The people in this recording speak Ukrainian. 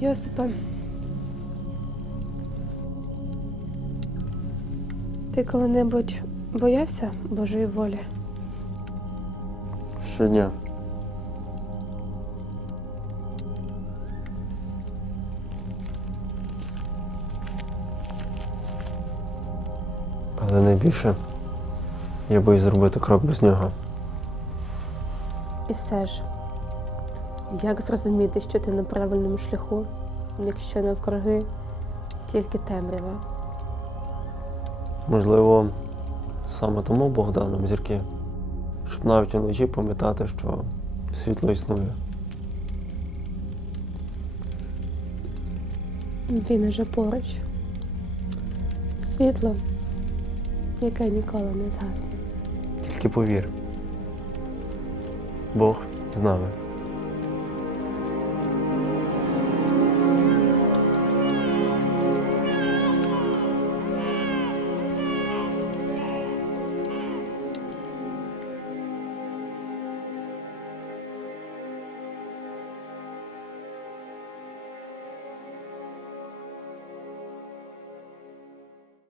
Йосипе. Ти коли-небудь боявся Божої волі? Щодня. Але найбільше я боюсь зробити крок без нього. І все ж, як зрозуміти, що ти на правильному шляху, якщо навкруги тільки темрява? Можливо, саме тому Бог дав нам зірки, щоб навіть уночі пам'ятати, що світло існує. Він уже поруч. Світло, яке ніколи не згасне. Тільки повір. Бог з нами.